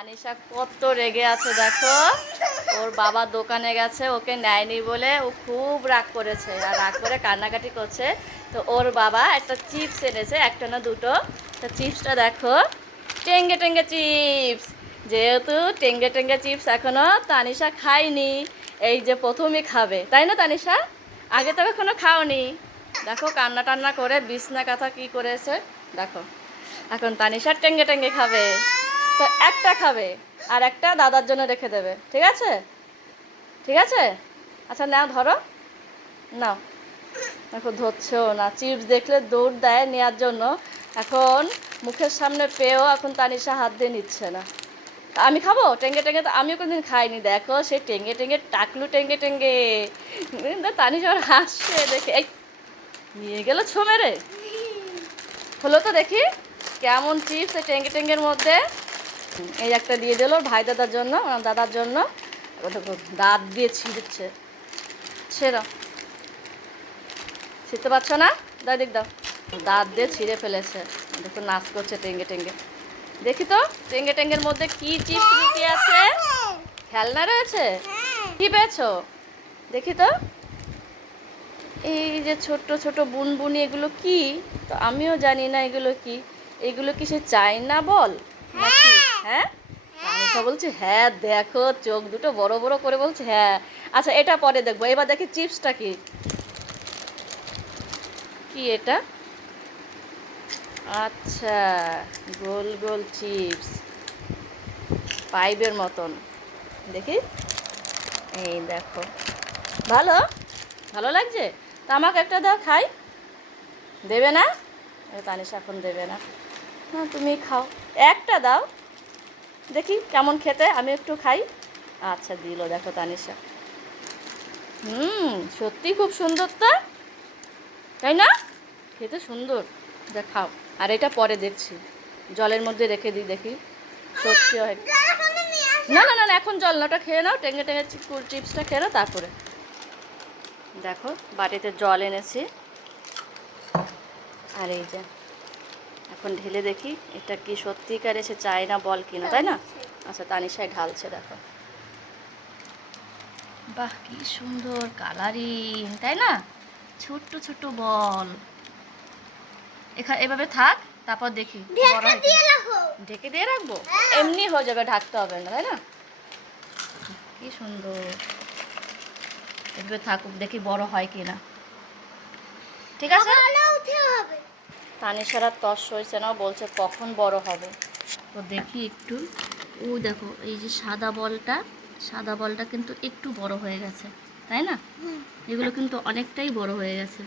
তানিশা কত রেগে আছে দেখো। ওর বাবা দোকানে গেছে, ওকে নেয়নি বলে ও খুব রাগ করেছে, আর রাগ করে কান্নাকাটি করছে। তো ওর বাবা একটা চিপস এনেছে, একটা না দুটো। তো চিপসটা দেখো, টেঙ্গে টেঙ্গে চিপস। যেহেতু টেঙ্গে টেঙ্গে চিপস এখনো তানিশা খায়নি, এই যে প্রথমই খাবে, তাই না তানিশা? আগে তো এখনো খাওনি। দেখো কান্না টান্না করে বিছনা কাঁথা কি করেছে দেখো। এখন তানিশা টেঙ্গে টেঙ্গে খাবে। তো একটা খাবে, আর একটা দাদার জন্য রেখে দেবে, ঠিক আছে? ঠিক আছে, আচ্ছা নাও ধরো, নাও। দেখো ধরছেও না, চিপস দেখলে দৌড় দেয় নেওয়ার জন্য। এখন মুখের সামনে পেয়েও এখন তানিশা হাত দিয়ে নিচ্ছে না। আমি খাবো টেঙ্গে টেঙ্গে, তো আমিও কোনোদিন খাইনি। দেখো সে টেঙ্গে টেঙ্গে টাকলু টেঙ্গে টেঙ্গে। তানিশা হাসছে দেখে, এই নিয়ে গেল ছো মেরে। হলো তো দেখি কেমন চিপস এই টেঙ্গে টেঙ্গের মধ্যে। এই একটা দিয়ে দিল ভাই দাদার জন্য, দাদার জন্য। এবার দেখো দাঁত দিয়ে ছিঁড়ছে, ছেড়ো, ছিঁড়তে পারছো না, দাও দিক দাও। দাঁত দিয়ে ছিঁড়ে ফেলেছে। দেখো নাচ করছে টেঙ্গে টেঙ্গে। দেখি তো টেঙ্গে টেঙ্গের মধ্যে কি চিপস লুকিয়ে আছে। খেলনা রয়েছে, কি পেয়েছো দেখি তো। এই যে ছোট্ট ছোট বুনবুনি, এগুলো কি? তো আমিও জানি না এগুলো কি। এগুলো কি সে চায়না বল নাকি? হ্যাঁ, আনিশা বলছে হ্যাঁ, দেখো চোখ দুটো বড় বড় করে বলছে হ্যাঁ। আচ্ছা এটা পরে দেখবো, এবার দেখি চিপসটা কি। কি এটা? আচ্ছা, গোল গোল চিপস, পাইপের মতন। দেখি, এই দেখো, ভালো ভালো লাগছে। তা আমাকে একটা দাও খাই। দেবে না? তানিশা এখন দেবে না। না তুমি খাও, একটা দাও দেখি কেমন খেতে, আমি একটু খাই। আচ্ছা দিল, দেখো তানিশা। সত্যি খুব সুন্দর তো, তাই না? খেতে সুন্দর, যা খাও। আর এটা পরে দেখছি, জলের মধ্যে রেখে দিই দেখি সত্যি হয়। না না না না, এখন জল না, ওটা খেয়ে নাও, টেঙ্গে টেঙ্গে চিপসটা খেয়ে নাও তারপরে। দেখো বাটিতে জল এনেছি, আর এই যে এখন ঢেলে দেখি এটা কি সত্যিকার এসে চায় না বল কিনা, তাই না? আচ্ছা তানিশাই ঢালছে দেখো। বাহ কি সুন্দর কালারিং, তাই না? ছোট্ট ছোট্ট বল। এভাবে থাক, তারপর দেখি ঢেকে দিয়ে রাখবো। এমনি হয়ে যাবে, ঢাকতে হবে না, তাই না? কি সুন্দর, এভাবে থাকুক, দেখি বড় হয় কিনা। ঠিক আছে, তানিশারা তস হয়েছে না, বলছে কখন বড় হবে। তো দেখি একটু। ও দেখো এই যে সাদা বলটা কিন্তু একটু বড় হয়ে গেছে, তাই না? এগুলো কিন্তু অনেকটাই বড় হয়ে গেছে।